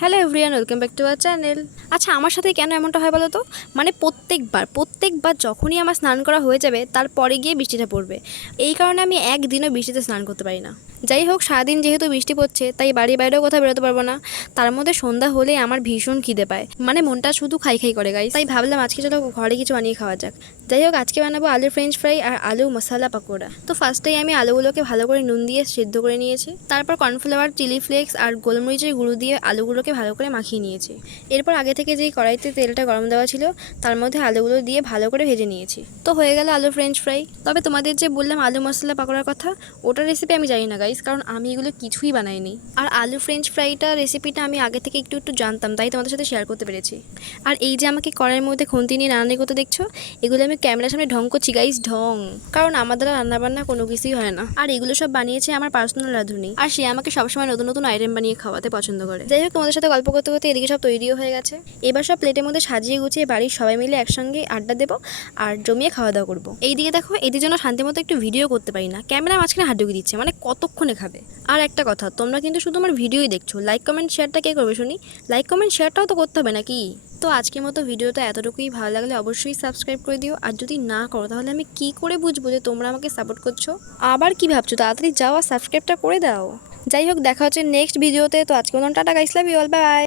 Hello everyone, welcome back to our channel. আচ্ছা, আমার সাথে কেন এমনটা হয় বলো তো? মানে প্রত্যেকবার যখনই আমার স্নান করা হয়ে যাবে তারপরে গিয়ে বৃষ্টিটা পড়বে। এই কারণে আমি একদিনও বৃষ্টিতে স্নান করতে পারি না। যাই হোক, সারাদিন যেহেতু বৃষ্টি পড়ছে তাই বাড়ির বাইরেও কোথাও বেরোতে পারবো না। তার মধ্যে সন্ধ্যা হলে আমার ভীষণ খিদে পায়, মানে মনটা শুধু খাই খাই করে গাইস। তাই ভাবলাম আজকে চলো ঘরে কিছু বানিয়ে খাওয়া যাক। যাই হোক, আজকে বানাবো আলু ফ্রেঞ্চ ফ্রাই আর আলু মশলা পাকোড়া। তো ফার্স্টেই আমি আলুগুলোকে ভালো করে নুন দিয়ে সিদ্ধ করে নিয়েছি। তারপর কর্নফ্লাওয়ার, চিলি ফ্লেক্স আর গোলমরিচের গুঁড়ো দিয়ে আলুগুলোকে ভালো করে মাখিয়ে নিয়েছি। এরপর আগে থেকে যেই কড়াইতে তেলটা গরম দেওয়া ছিল তার মধ্যে আলুগুলো দিয়ে ভালো করে ভেজে নিয়েছি। তো হয়ে গেল আলু ফ্রেঞ্চ ফ্রাই। তবে তোমাদের যে বললাম আলু মশলা পাকোড়ার কথা, ওটার রেসিপি আমি জানি না গাইস, কারণ আমি এগুলো কিছুই বানাইনি। আর আলু ফ্রেঞ্চ ফ্রাইটা রেসিপিটা আমি আগে থেকে একটু জানতাম, তাই তোমাদের সাথে শেয়ার করতে পেরেছি। আর এই যে আমাকে কড়াইয়ের মধ্যে খুন্তি নিয়ে রান্না করতে দেখছো, এগুলো আমি ক্যামেরার সামনে ঢং করছি গাইস, ঢং। কারণ আমার দ্বারা রান্নাবান্না কোনো কিছুই হয় না। আর এগুলো সব বানিয়েছে আমার পার্সোনাল রাঁধুনি, আর সে আমাকে সবসময় নতুন নতুন আইটেম বানিয়ে খাওয়াতে পছন্দ করে। যাই হোক, তোমাদের সাথে গল্প করতে করতে এদিকে সব তৈরিও হয়ে গেছে। এবার সব প্লেটের মধ্যে সাজিয়ে গুছিয়ে বাড়ির সবাই মিলে একসঙ্গে আড্ডা দেবো আর জমিয়ে খাওয়া দাওয়া করবো। এইদিকে দেখো, এদের জন্য শান্তি মতো একটু ভিডিও করতে পারি না, ক্যামেরা মাঝখানে হাত ঢুকিয়ে দিচ্ছে, মানে কতক্ষণে খাবে। আর একটা কথা, তোমরা কিন্তু শুধু আমার ভিডিওই দেখছো, লাইক কমেন্ট শেয়ারটা কে করবে শুনি? লাইক কমেন্ট শেয়ারটাও তো করতে হবে নাকি? তো আজকের মতো ভিডিওটা এতটুকুই। ভালো লাগলে অবশ্যই সাবস্ক্রাইব করে দিও, আর যদি না করো তাহলে আমি কি করে বুঝবো যে তোমরা আমাকে সাপোর্ট করছো? আবার কি ভাবছো? তাড়াতাড়ি যাও আর সাবস্ক্রাইবটা করে দাও। যাই হোক, দেখা হচ্ছে নেক্সট ভিডিওতে। তো আজকে মতন tata guys, love you all, by.